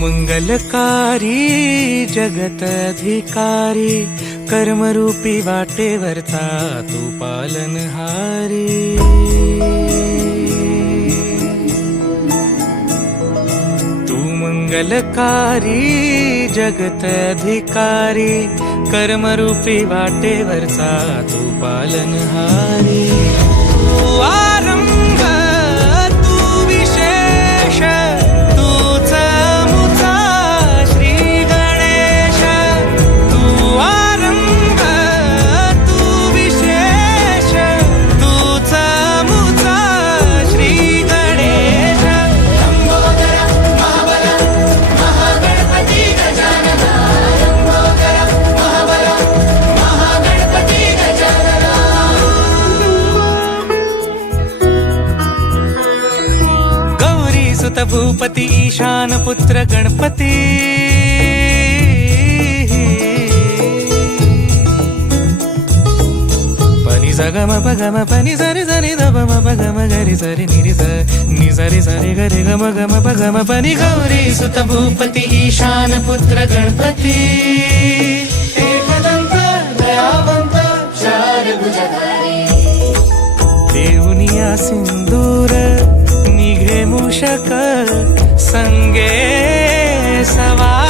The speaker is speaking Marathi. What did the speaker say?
मंगलकारी जगतधिकारी कर्मरूपी वाटेवरचा तू पालनहारी तू मंगलकारी जगतधिकारी कर्मरूपी वाटेवरचा तू पालनहारी तू आरंभ तू विशेष भूपती ईशान पुत्र गणपती पनी सगम पगम पनी सरी सरी दम पगम गरी सरी निरी नि सरी सरी गरी गम गम पगम पनी गौरी सुत भूपती ईशान पुत्र गणपती एकदंत दयावंत चार भुजधारी देऊनिया सिंदूर निघे मूषक संगे सवा